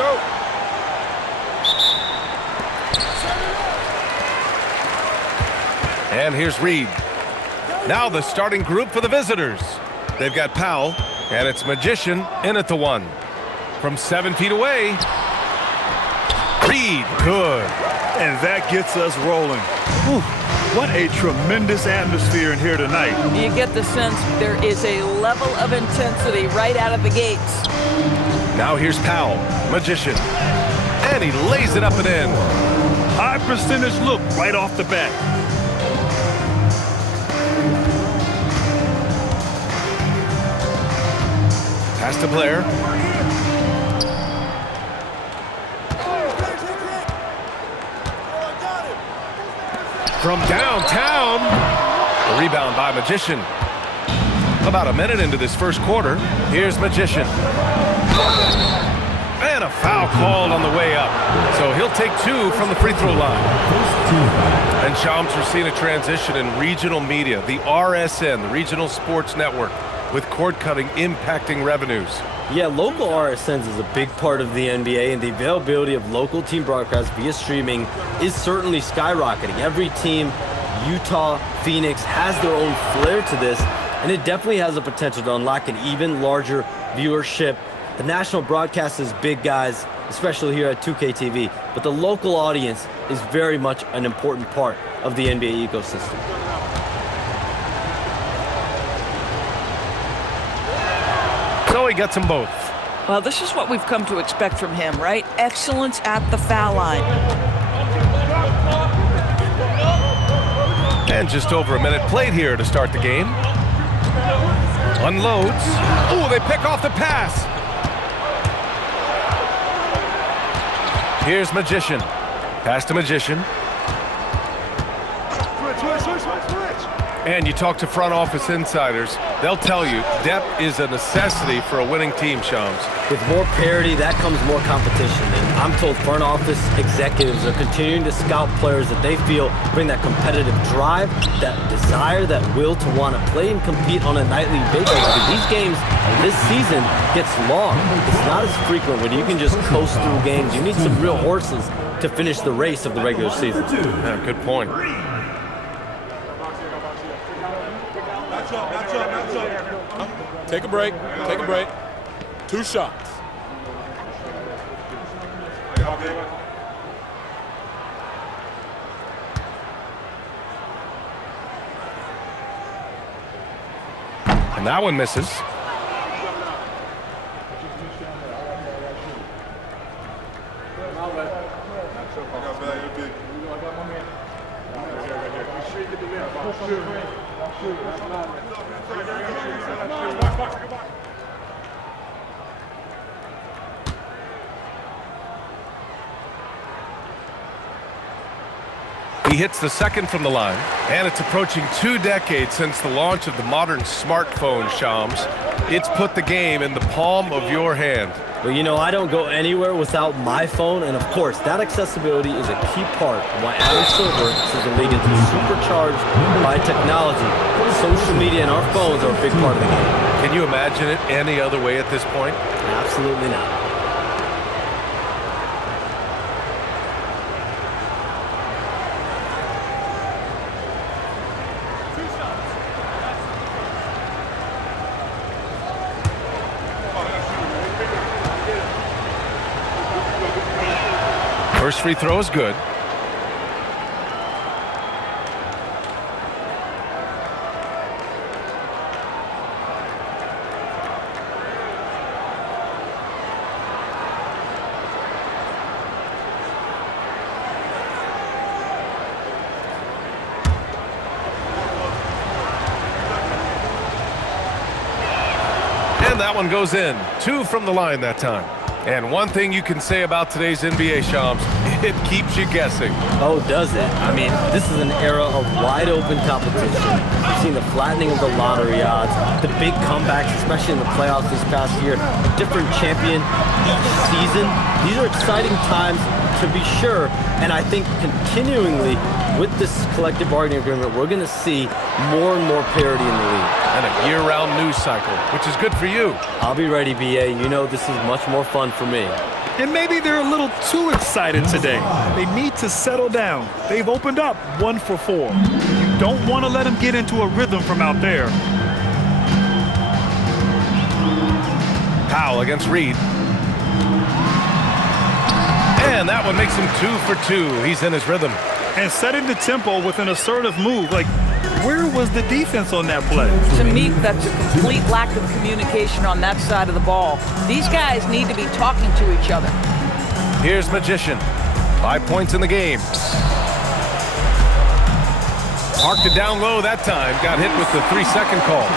go. And here's Reed. Now the starting group for the visitors. They've got Powell, and it's Magician in at the 1. From 7 feet away, Reed, good. And that gets us rolling. Whew, what a tremendous atmosphere in here tonight. You get the sense there is a level of intensity right out of the gates. Now here's Powell, Magician, and he lays it up and in. High percentage look right off the bat. Pass to Blair. From downtown, the rebound by Magician. About a minute into this first quarter, here's Magician. And a foul called on the way up. So he'll take 2 from the free throw line. And Shams, we're seeing a transition in regional media, the RSN, the Regional Sports Network, with cord cutting impacting revenues. Yeah, local RSNs is a big part of the NBA, and the availability of local team broadcasts via streaming is certainly skyrocketing. Every team, Utah, Phoenix, has their own flair to this, and it definitely has the potential to unlock an even larger viewership. The national broadcast is big, guys, especially here at 2K TV, but the local audience is very much an important part of the NBA ecosystem. So he gets them both. Well, this is what we've come to expect from him, right? Excellence at the foul line. And just over a minute played here to start the game. Unloads. Oh, they pick off the pass. Here's Magician. Pass to Magician. And you talk to front office insiders, they'll tell you depth is a necessity for a winning team, Shams. With more parity, that comes more competition. And I'm told front office executives are continuing to scout players that they feel bring that competitive drive, that desire, that will to want to play and compete on a nightly basis. Because these games this season gets long. It's not as frequent when you can just coast through games. You need some real horses to finish the race of the regular season. Yeah, good point. Take a break. Take a break. 2 shots. And that one misses. He hits the second from the line, and it's approaching 2 decades since the launch of the modern smartphone, Shams. It's put the game in the palm of your hand. Well, you know, I don't go anywhere without my phone, and of course, that accessibility is a key part of why Adam Silver says the league is supercharged by technology. Social media and our phones are a big part of the game. Can you imagine it any other way at this point? Absolutely not. First free throw is good. And that one goes in. 2 from the line that time. And one thing you can say about today's NBA, Shams, it keeps you guessing. Oh, does it? I mean, this is an era of wide-open competition. We've seen the flattening of the lottery odds, the big comebacks, especially in the playoffs this past year, a different champion each season. These are exciting times, to be sure, and I think continuingly with this collective bargaining agreement, we're going to see more and more parity in the league. And a year-round news cycle, which is good for you. I'll be ready, BA. You know this is much more fun for me. And maybe they're a little too excited today. They need to settle down. They've opened up 1 for 4. You don't want to let them get into a rhythm from out there. Powell against Reed. And that one makes him 2 for 2. He's in his rhythm. And setting the tempo with an assertive move. Like, where was the defense on that play? To me, that's a complete lack of communication on that side of the ball. These guys need to be talking to each other. Here's Magician. 5 points in the game. Parked it down low that time. Got hit with the 3-second call.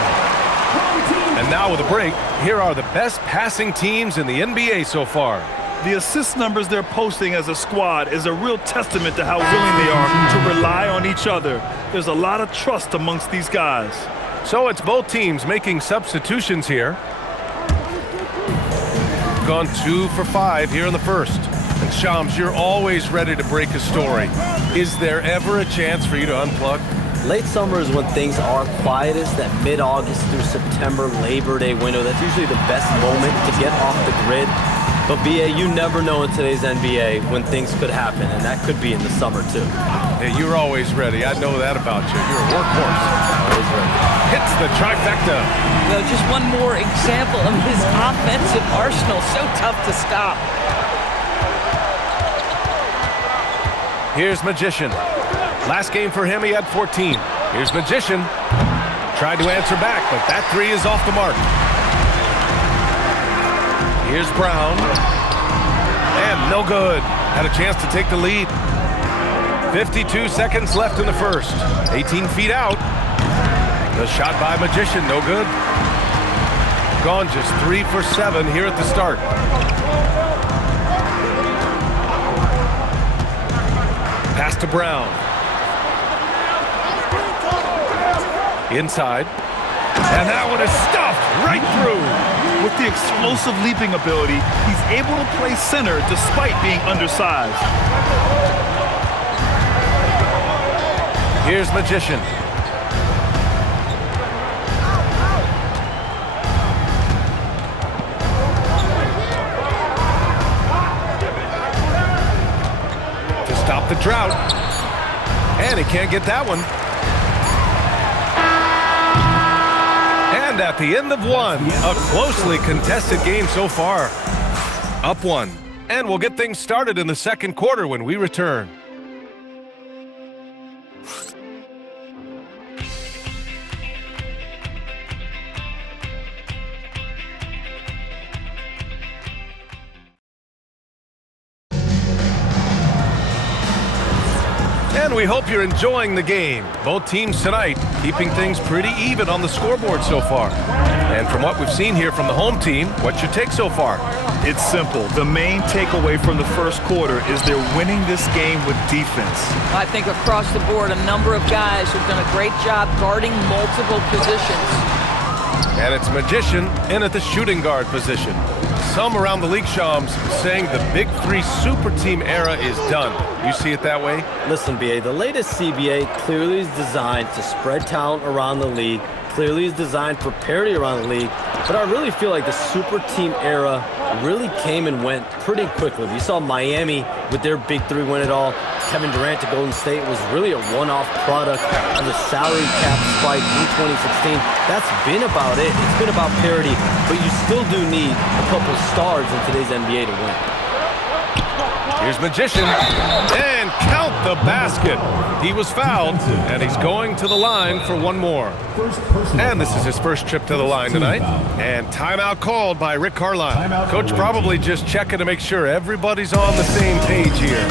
And now with a break, here are the best passing teams in the NBA so far. The assist numbers they're posting as a squad is a real testament to how willing they are to rely on each other. There's a lot of trust amongst these guys. So it's both teams making substitutions here. Gone 2 for 5 here in the first. And Shams, you're always ready to break a story. Is there ever a chance for you to unplug? Late summer is when things are quietest, that mid-August through September Labor Day window. That's usually the best moment to get off the grid. But BA, you never know in today's NBA when things could happen, and that could be in the summer too. Hey, you're always ready. I know that about you. You're a workhorse. Always ready. Hits the trifecta. Well, just one more example of his offensive arsenal. So tough to stop. Here's Magician. Last game for him, he had 14. Here's Magician. Tried to answer back, but that 3 is off the mark. Here's Brown. And no good. Had a chance to take the lead. 52 seconds left in the first. 18 feet out. The shot by Magician, no good. Gone just 3 for 7 here at the start. Pass to Brown. Inside. And that one is stuffed right through. With the explosive leaping ability, he's able to play center despite being undersized. Here's Magician. To stop the drought. And he can't get that one. And at the end of one, a closely contested game so far. Up 1. And we'll get things started in the second quarter when we return. And we hope you're enjoying the game. Both teams tonight keeping things pretty even on the scoreboard so far. And from what we've seen here from the home team, what's your take so far? It's simple. The main takeaway from the first quarter is they're winning this game with defense. I think across the board, a number of guys have done a great job guarding multiple positions. And it's Magician in at the shooting guard position. Some around the league, Shams, saying the Big 3 super team era is done. You see it that way? Listen, BA, the latest CBA clearly is designed to spread talent around the league, clearly is designed for parity around the league, but I really feel like the super team era really came and went pretty quickly. We saw Miami with their Big 3 win it all. Kevin Durant to Golden State was really a one-off product of the salary cap spike in 2016. That's been about it. It's been about parity, but you still do need a couple stars in today's NBA to win. Here's Magician, and count the basket. He was fouled, and he's going to the line for one more. And this is his first trip to the line tonight. And timeout called by Rick Carlisle. Coach probably just checking to make sure everybody's on the same page here.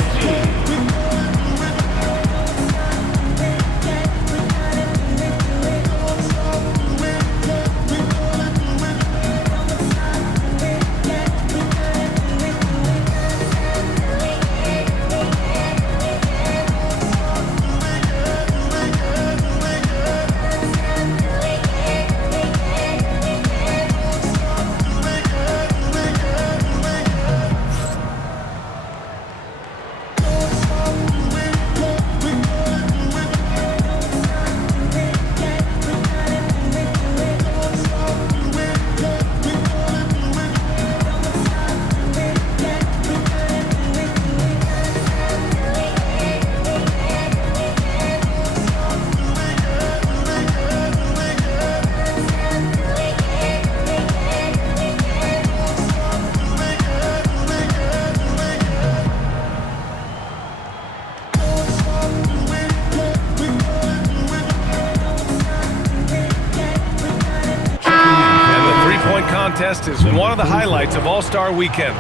contest is one of the highlights of All-Star Weekend.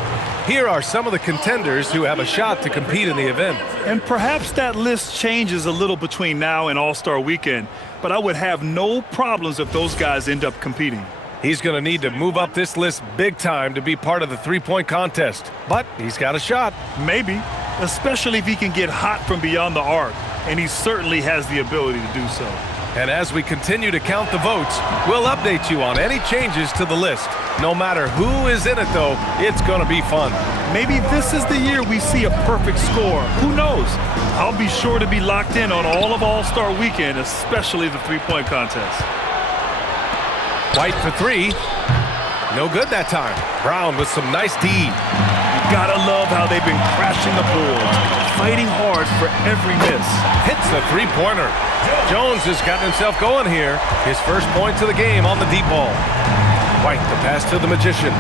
Here are some of the contenders who have a shot to compete in the event. And perhaps that list changes a little between now and All-Star Weekend, but I would have no problems if those guys end up competing. He's going to need to move up this list big time to be part of the three-point contest, but he's got a shot. Maybe, especially if he can get hot from beyond the arc, and he certainly has the ability to do so. And as we continue to count the votes, we'll update you on any changes to the list. No matter who is in it, though, it's going to be fun. Maybe this is the year we see a perfect score. Who knows? I'll be sure to be locked in on all of All-Star Weekend, especially the three-point contest. White for three. No good that time. Brown with some nice D. You gotta love how they've been crashing the boards, fighting hard for every miss. Hits the three-pointer. Jones has gotten himself going here. His first points of the game on the deep ball. White, the pass to the Magician.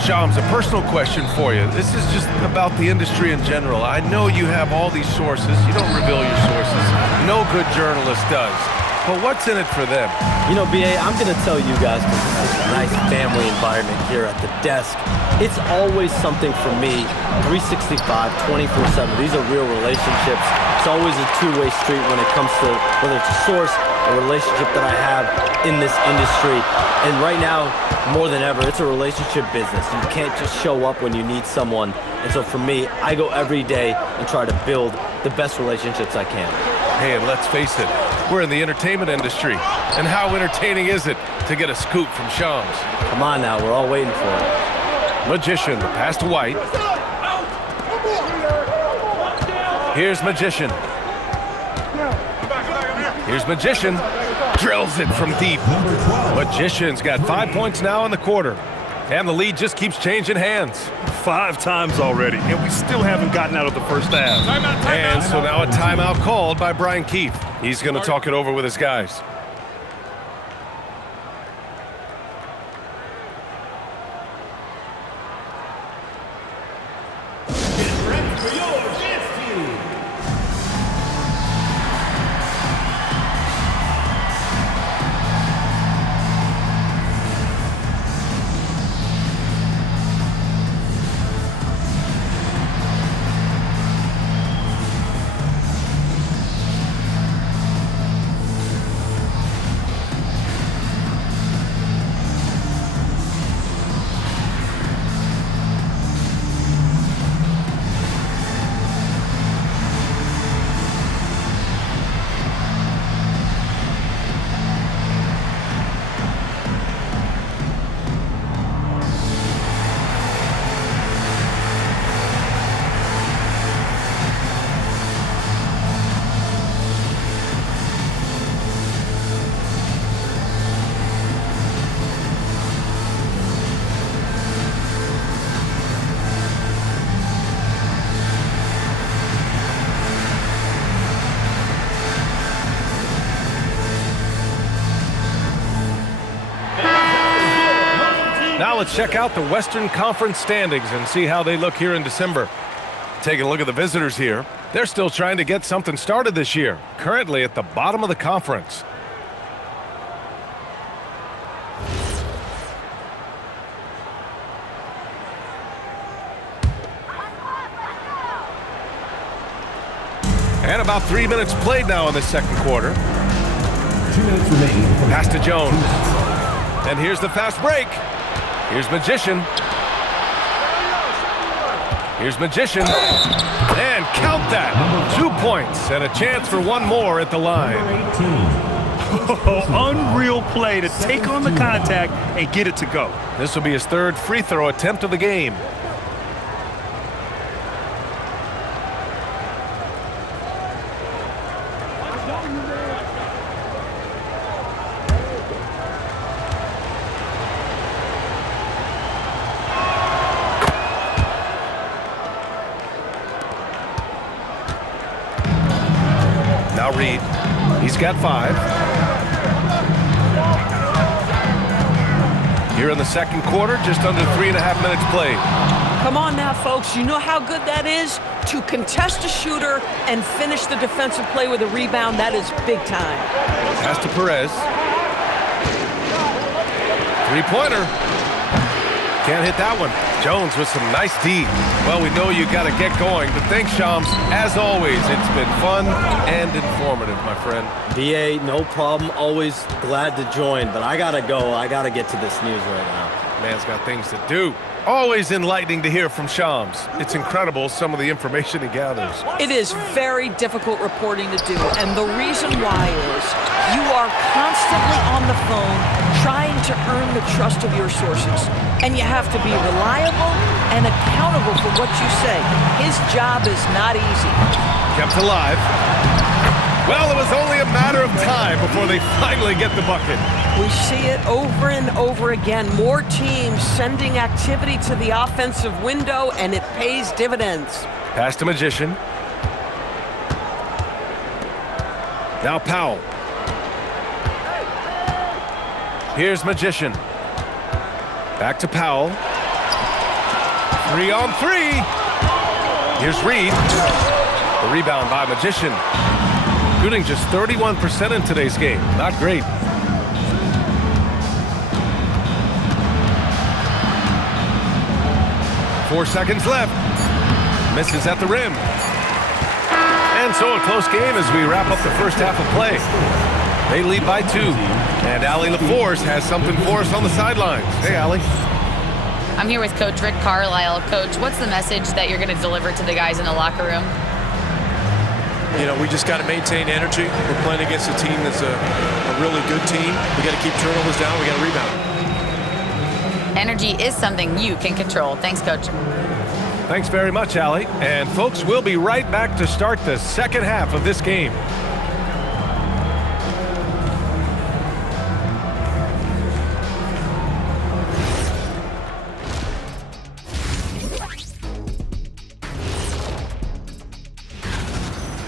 Shams, a personal question for you. This is just about the industry in general. I know you have all these sources. You don't reveal your sources. No good journalist does. But what's in it for them? You know, B.A., I'm going to tell you guys, because this is a nice family environment here at the desk. It's always something for me, 365, 24/7. These are real relationships. It's always a two-way street when it comes to whether it's a source, a relationship that I have in this industry. And right now, more than ever, it's a relationship business. You can't just show up when you need someone. And so for me, I go every day and try to build the best relationships I can. Hey, and let's face it, we're in the entertainment industry. And how entertaining is it to get a scoop from Shams? Come on now, we're all waiting for it. Magician, the pass to White. Here's Magician. Here's Magician. Drills it from deep. Magician's got 5 points now in the quarter. And the lead just keeps changing hands. 5 times already, and we still haven't gotten out of the first half. And so now a timeout called by Brian Keefe. He's going to talk it over with his guys. Now let's check out the Western Conference standings and see how they look here in December. Taking a look at the visitors here. They're still trying to get something started this year. Currently at the bottom of the conference. And about 3 minutes played now in the second quarter. 2 minutes remaining. Pass to Jones. And here's the fast break. Here's Magician. Here's Magician. And count that. 2 points and a chance for one more at the line. Unreal play to take on the contact and get it to go. This will be his third free throw attempt of the game. Now Reed, he's got 5. Here in the second quarter, just under 3.5 minutes played. Come on now, folks. You know how good that is? To contest a shooter and finish the defensive play with a rebound, that is big time. Pass to Perez. Three-pointer. Can't hit that one. Jones with some nice D. Well, we know you got to get going, but thanks, Shams. As always, it's been fun and informative, my friend. BA, no problem. Always glad to join, but I got to go. I got to get to this news right now. Man's got things to do. Always enlightening to hear from Shams. It's incredible some of the information he gathers. It is very difficult reporting to do, and the reason why is you are constantly on the phone trying to earn the trust of your sources, and you have to be reliable and accountable for what you say. His job is not easy. Kept alive. Well, it was only a matter of time before they finally get the bucket. We see it over and over again. More teams sending activity to the offensive window, and it pays dividends. Pass to Magician. Now Powell. Here's Magician. Back to Powell. 3-on-3. Here's Reed. The rebound by Magician. Shooting just 31% in today's game. Not great. Four seconds left. Misses at the rim. And so a close game as we wrap up the first half of play. They lead by 2. And Allie LaForce has something for us on the sidelines. Hey, Allie. I'm here with Coach Rick Carlisle. Coach, what's the message that you're going to deliver to the guys in the locker room? You know, we just got to maintain energy. We're playing against a team that's a really good team. We got to keep turnovers down. We got to rebound. Energy is something you can control. Thanks, Coach. Thanks very much, Allie. And folks, we'll be right back to start the second half of this game.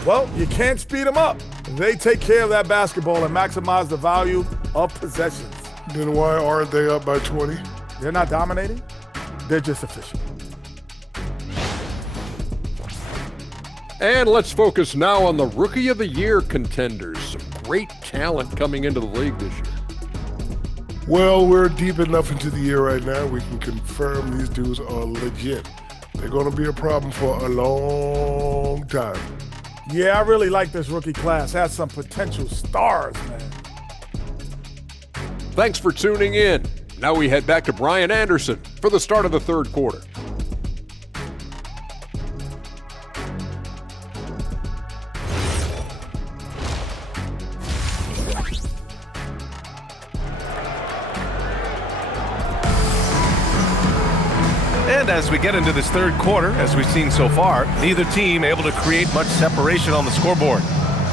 Well, you can't speed them up. They take care of that basketball and maximize the value of possessions. Then why aren't they up by 20? They're not dominating. They're just efficient. And let's focus now on the Rookie of the Year contenders. Some great talent coming into the league this year. Well, we're deep enough into the year right now, we can confirm these dudes are legit. They're going to be a problem for a long time. Yeah, I really like this rookie class. Has some potential stars, man. Thanks for tuning in. Now we head back to Brian Anderson for the start of the third quarter. And as we get into this third quarter, as we've seen so far, neither team able to create much separation on the scoreboard.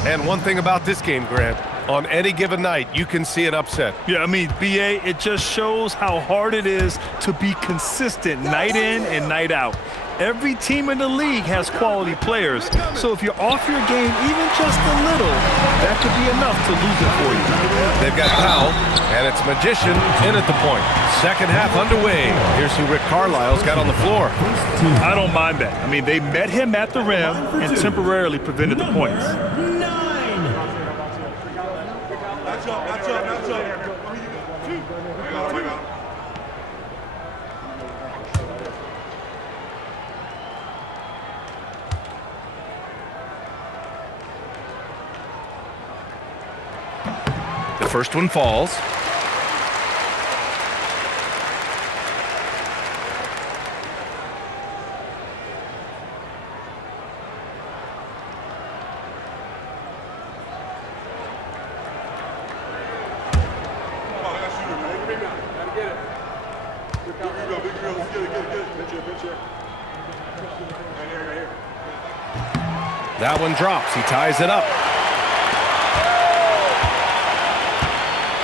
And one thing about this game, Grant, on any given night, you can see an upset. Yeah, I mean, BA, it just shows how hard it is to be consistent night in and night out. Every team in the league has quality players, so if you're off your game even just a little, that could be enough to lose it for you. They've got Powell, and it's Magician in at the point. Second half underway. Here's who Rick Carlisle's got on the floor. I don't mind that. I mean, they met him at the rim and temporarily prevented the points. The first one falls. That one drops. He ties it up.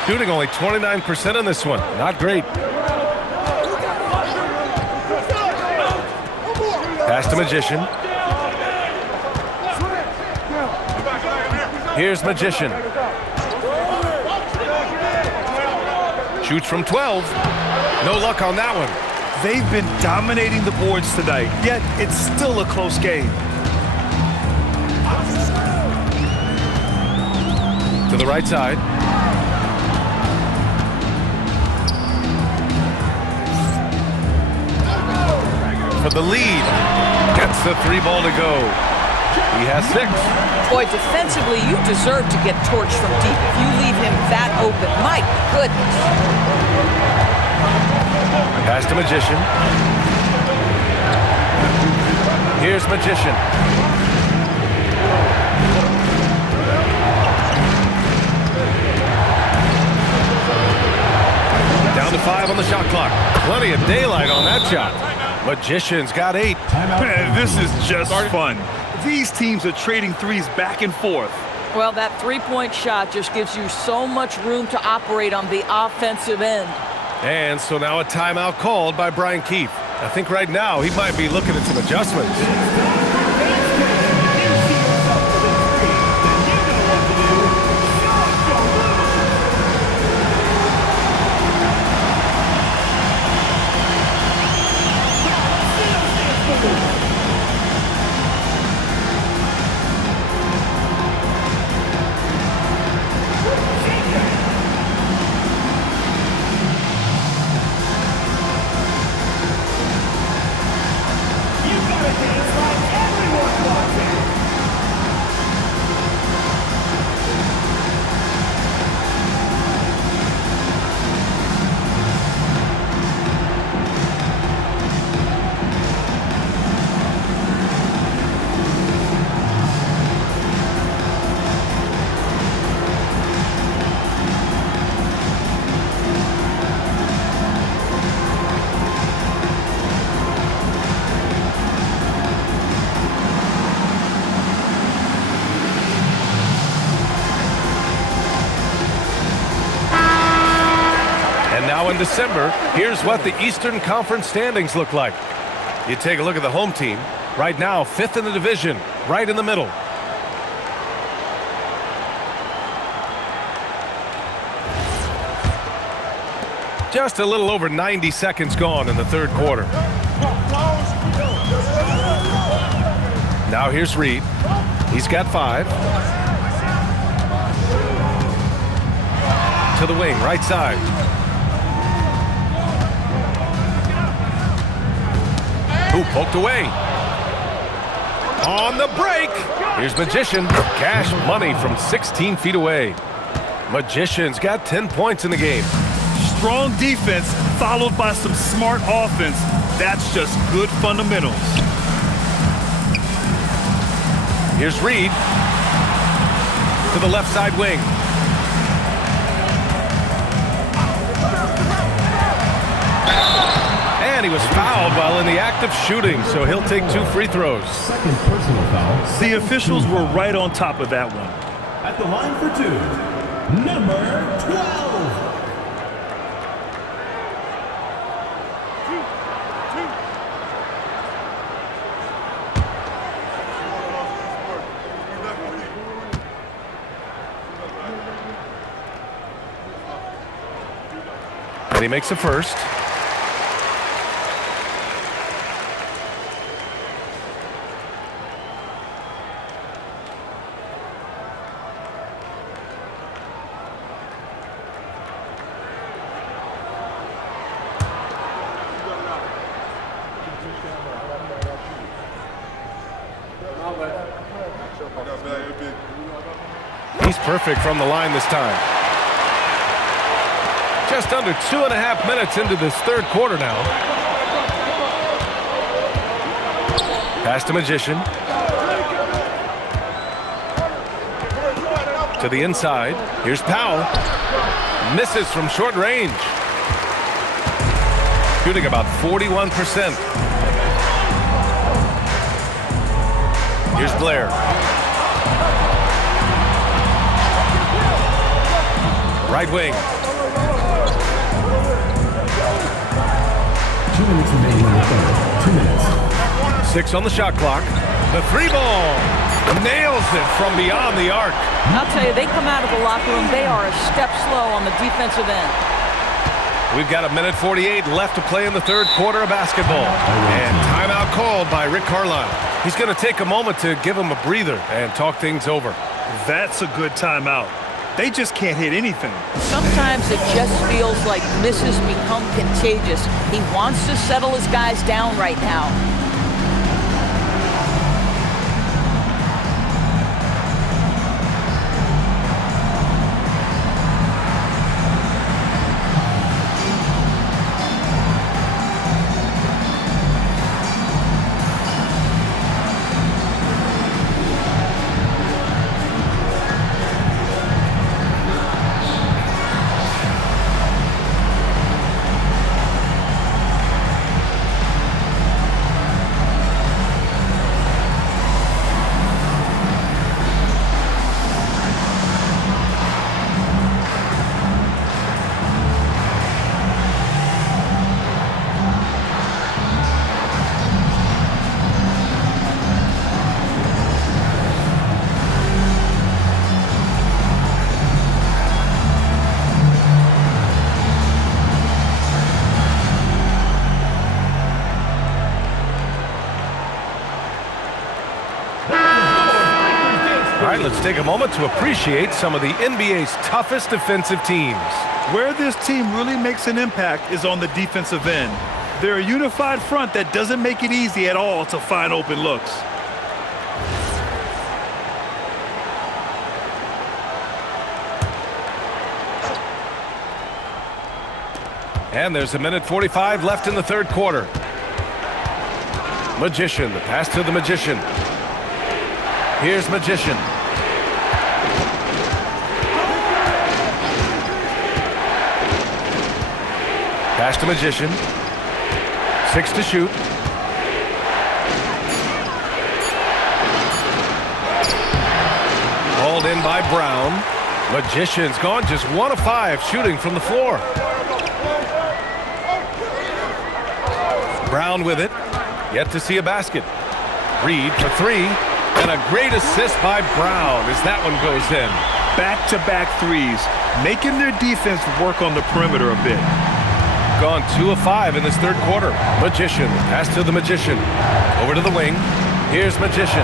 Shooting only 29% on this one. Not great. Pass to Magician. Here's Magician. Shoots from 12. No luck on that one. They've been dominating the boards tonight, yet it's still a close game. To the right side. For the lead. Gets the 3 ball to go. He has 6. Boy, defensively, you deserve to get torched from deep if you leave him that open. My goodness. Pass to Magician. Here's Magician. Down to 5 on the shot clock. Plenty of daylight on that shot. Magician's got 8. Man, this is just fun. These teams are trading threes back and forth. Well, that three-point shot just gives you so much room to operate on the offensive end. And so now a timeout called by Brian Keefe. I think right now he might be looking at some adjustments. In December, here's what the Eastern Conference standings look like. You take a look at the home team. Right now, 5th in the division, right in the middle. Just a little over 90 seconds gone in the 3rd quarter. Now here's Reed. He's got 5. To the wing, right side. Who poked away. On the break. Here's Magician. Cash money from 16 feet away. Magician's got 10 points in the game. Strong defense followed by some smart offense. That's just good fundamentals. Here's Reed. To the left side wing. And he was fouled while in the act of shooting, so he'll take 2 free throws. Second personal foul. The officials were right on top of that one. At the line for 2, number 12. And he makes a first. He's perfect from the line this time. Just under 2.5 minutes into this 3rd quarter now. Pass to Magician. To the inside. Here's Powell. Misses from short range. Shooting about 41%. Here's Blair. Right wing. 2 minutes remaining in the 3rd. 2 minutes. 6 on the shot clock. The 3 ball. Nails it from beyond the arc. I'll tell you, they come out of the locker room, they are a step slow on the defensive end. We've got 1:48 left to play in the third quarter of basketball. And timeout called by Rick Carlisle. He's going to take a moment to give him a breather and talk things over. That's a good timeout. They just can't hit anything. Sometimes it just feels like misses become contagious. He wants to settle his guys down right now. All right, let's take a moment to appreciate some of the NBA's toughest defensive teams. Where this team really makes an impact is on the defensive end. They're a unified front that doesn't make it easy at all to find open looks. And there's 1:45 left in the third quarter. Magician, the pass to the Magician. Here's Magician. Pass to Magician. 6 to shoot. Hauled in by Brown. Magician's gone just 1 of 5 shooting from the floor. Brown with it. Yet to see a basket. Reed for 3. And a great assist by Brown as that one goes in. Back-to-back threes, making their defense work on the perimeter a bit. Gone 2 of 5 in this third quarter. Magician, pass to the Magician. Over to the wing. Here's Magician.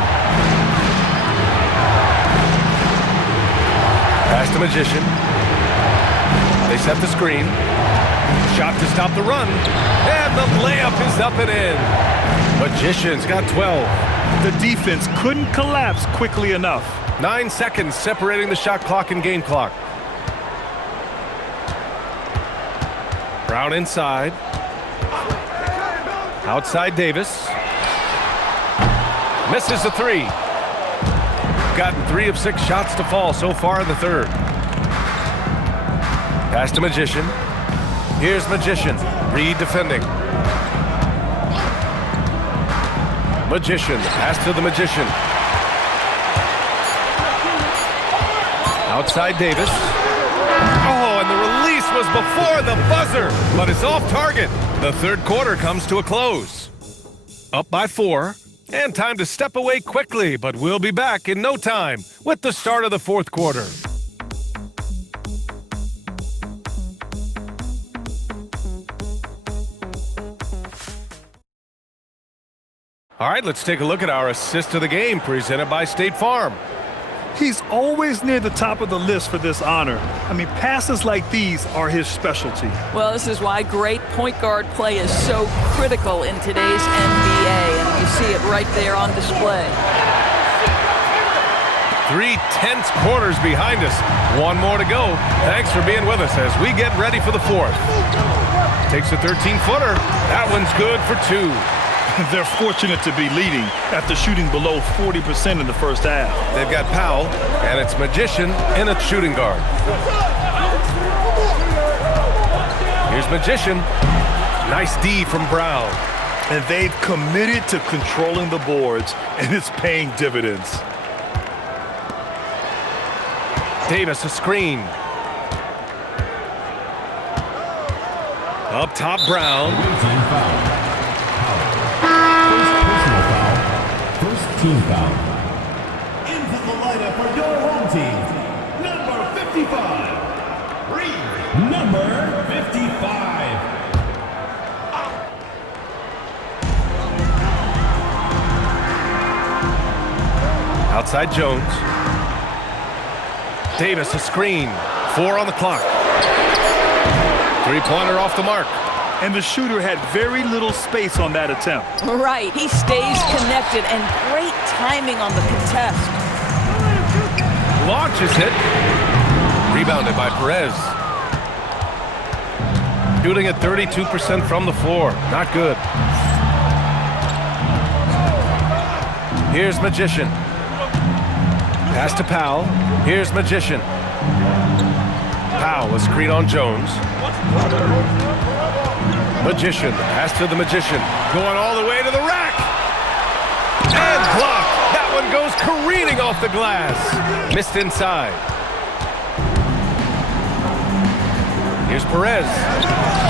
Pass to Magician. They set the screen. Shot to stop the run. And the layup is up and in. Magician's got 12. The defense couldn't collapse quickly enough. 9 seconds separating the shot clock and game clock. Brown inside. Outside Davis. Misses the 3. Gotten 3 of 6 shots to fall so far in the third. Pass to Magician. Here's Magician. Reed defending. Magician. Pass to the Magician. Outside Davis. Oh, and the release was before the buzzer, but it's off target. The third quarter comes to a close. Up by 4, and time to step away quickly, but we'll be back in no time with the start of the fourth quarter. All right, let's take a look at our assist of the game presented by State Farm. He's always near the top of the list for this honor. I mean, passes like these are his specialty. Well, this is why great point guard play is so critical in today's NBA, and you see it right there on display. 3 tense quarters behind us. 1 more to go. Thanks for being with us as we get ready for the fourth. Takes a 13-footer. That one's good for 2. They're fortunate to be leading after shooting below 40% in the first half. They've got Powell, and it's Magician in a shooting guard. Here's Magician. Nice D from Brown. And they've committed to controlling the boards, and it's paying dividends. Davis, a screen. Up top, Brown. Team foul. Into the lineup for your home team, number 55. Number 55. Outside Jones. Davis, a screen. 4 on the clock. Three-pointer off the mark. And the shooter had very little space on that attempt. Right, he stays connected, and great timing on the contest. Launches it. Rebounded by Perez. Shooting at 32% from the floor. Not good. Here's Magician. Pass to Powell. Here's Magician. Powell, a screen on Jones. Magician, pass to the Magician. Going all the way to the rack. And blocked. That one goes careening off the glass. Missed inside. Here's Perez.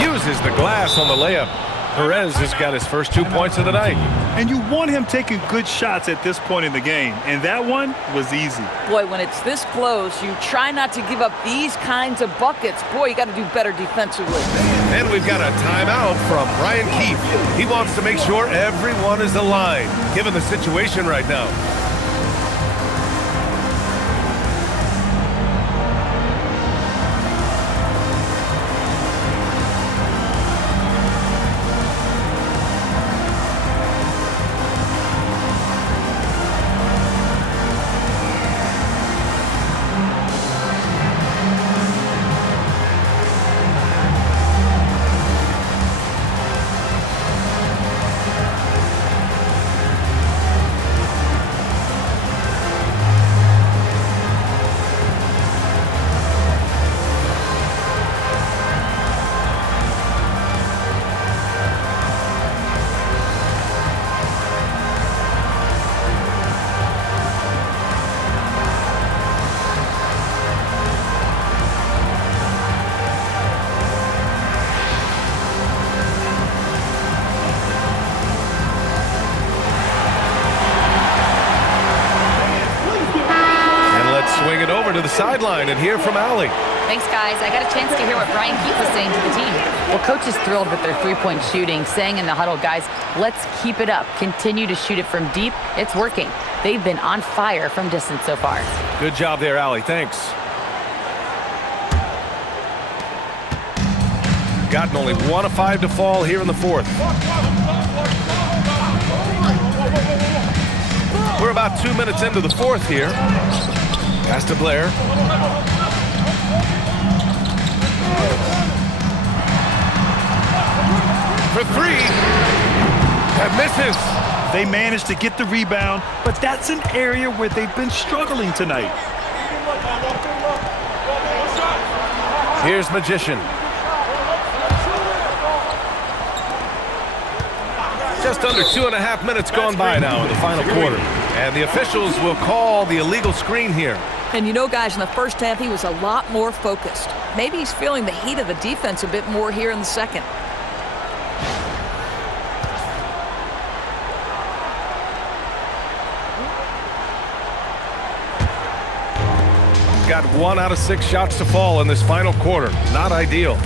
Uses the glass on the layup. Perez has got his first 2 points of the night. And you want him taking good shots at this point in the game. And that one was easy. Boy, when it's this close, you try not to give up these kinds of buckets. Boy, you got to do better defensively. And we've got a timeout from Brian Keefe. He wants to make sure everyone is aligned, given the situation right now. Swing it over to the sideline and hear from Allie. Thanks, guys. I got a chance to hear what Brian Keefe was saying to the team. Well, coach is thrilled with their three-point shooting, saying in the huddle, guys, let's keep it up. Continue to shoot it from deep. It's working. They've been on fire from distance so far. Good job there, Allie. Thanks. Gotten only 1 of 5 to fall here in the fourth. We're about 2 minutes into the fourth here. Pass to Blair. For 3. That misses. They managed to get the rebound, but that's an area where they've been struggling tonight. Here's Magician. Just under 2.5 minutes gone by now in the final quarter. And the officials will call the illegal screen here. And you know, guys, in the first half, he was a lot more focused. Maybe he's feeling the heat of the defense a bit more here in the second. Got 1 out of 6 shots to fall in this final quarter. Not ideal.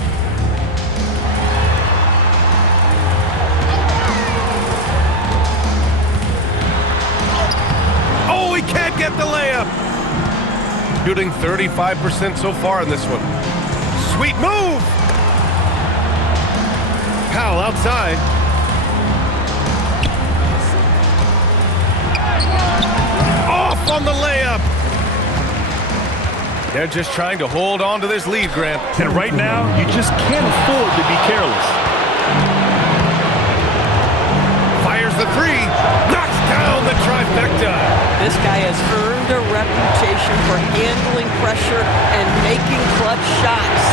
Oh, he can't get the layup. Shooting 35% so far in this one. Sweet move. Powell outside. Off on the layup. They're just trying to hold on to this lead, Grant. And right now, you just can't afford to be careless. Fires the 3. Knocks down the trifecta. This guy has earned a reputation for handling pressure and making clutch shots.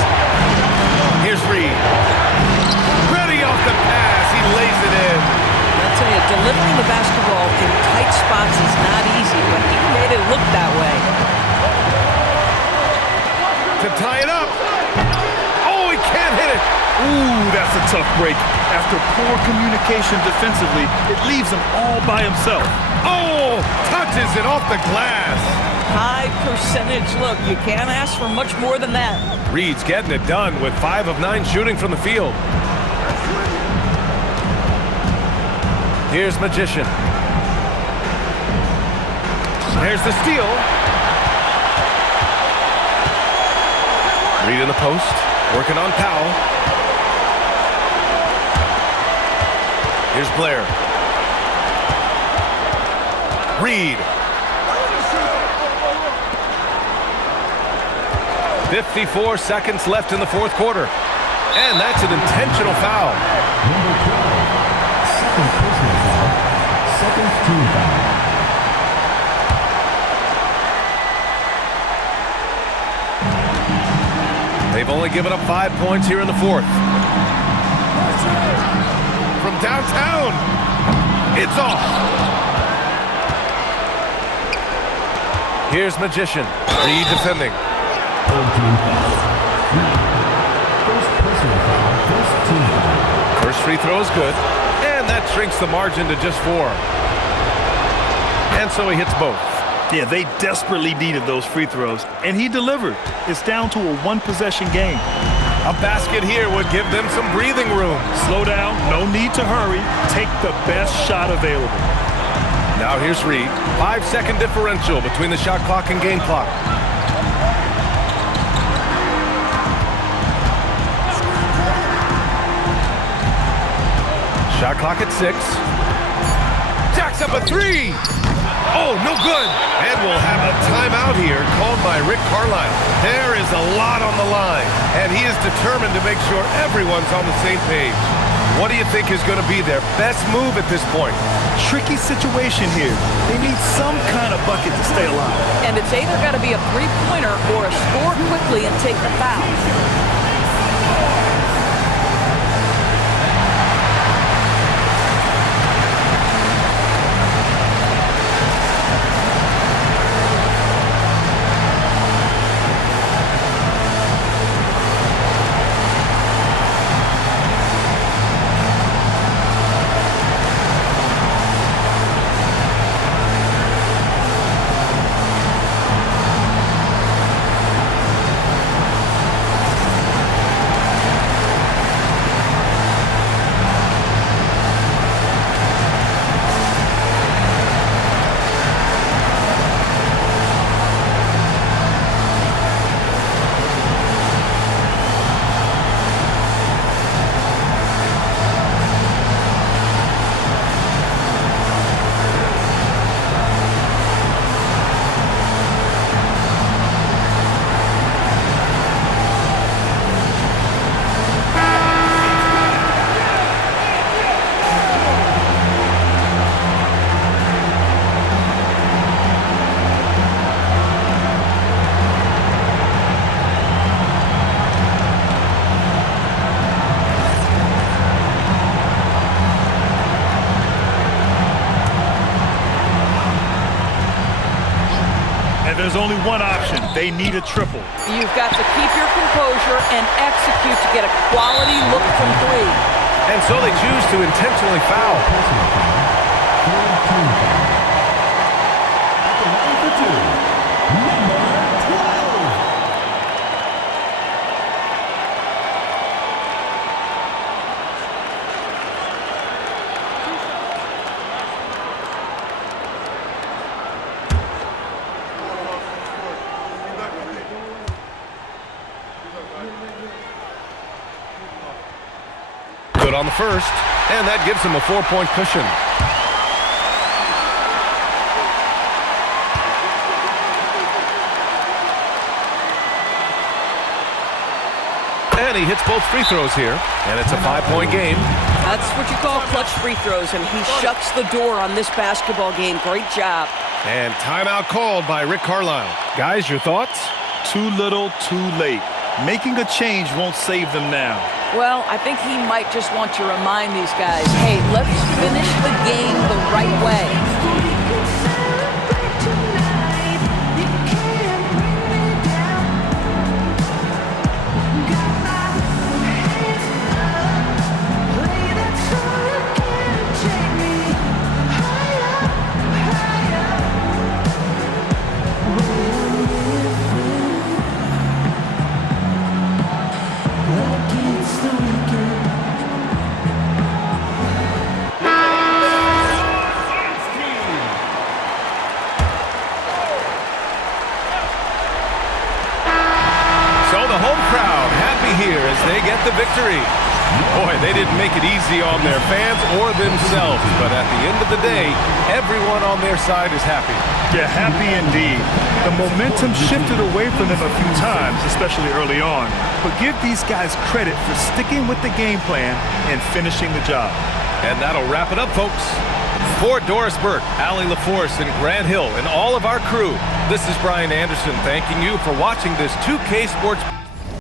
Here's Reed. Ready off the pass. He lays it in. I'll tell you, delivering the basketball in tight spots is not easy, but he made it look that way. To tie it up. Oh, he can't hit it. Ooh, that's a tough break. After poor communication defensively, it leaves him all by himself. Oh, touches it off the glass. high percentage look. You can't ask for much more than that. Reed's getting it done with 5 of 9 shooting from the field. Here's Magician. There's the steal. Reed in the post, working on Powell. Here's Blair. Reed. 54 seconds left in the fourth quarter. And that's an intentional foul. Number 12, second personal foul, second team foul. They've only given up 5 points here in the fourth. From downtown, it's off. Here's Magician. Reed defending. First personal foul, first team foul. First free throw is good, and that shrinks the margin to just 4. And so he hits both. Yeah, they desperately needed those free throws, and he delivered. It's down to a one-possession game. A basket here would give them some breathing room. Slow down, no need to hurry. Take the best shot available. Now here's Reed. 5-second differential between the shot clock and game clock. Shot clock at 6. Jacks up a 3. Oh, no good. And we'll have a timeout here called by Rick Carlisle. There is a lot on the line, and he is determined to make sure everyone's on the same page. What do you think is going to be their best move at this point? Tricky situation here. They need some kind of bucket to stay alive. And it's either got to be a three-pointer or a score quickly and take the foul. There's only one option. They need a triple. You've got to keep your composure and execute to get a quality look from 3. And so they choose to intentionally foul. Good on the first, and that gives him a 4-point cushion. And he hits both free throws here, and it's a 5-point game. That's what you call clutch free throws, and he shuts the door on this basketball game. Great job. And timeout called by Rick Carlisle. Guys, your thoughts? Too little, too late. Making a change won't save them now. Well, I think he might just want to remind these guys, hey, let's finish the game the right way. the home crowd happy here as they get the victory. Boy, they didn't make it easy on their fans or themselves, but at the end of the day, everyone on their side is happy. Yeah, happy indeed. The momentum shifted away from them a few times, especially early on. But give these guys credit for sticking with the game plan and finishing the job. And that'll wrap it up, folks. For Doris Burke, Allie LaForce, and Grant Hill, and all of our crew, this is Brian Anderson thanking you for watching this 2K Sports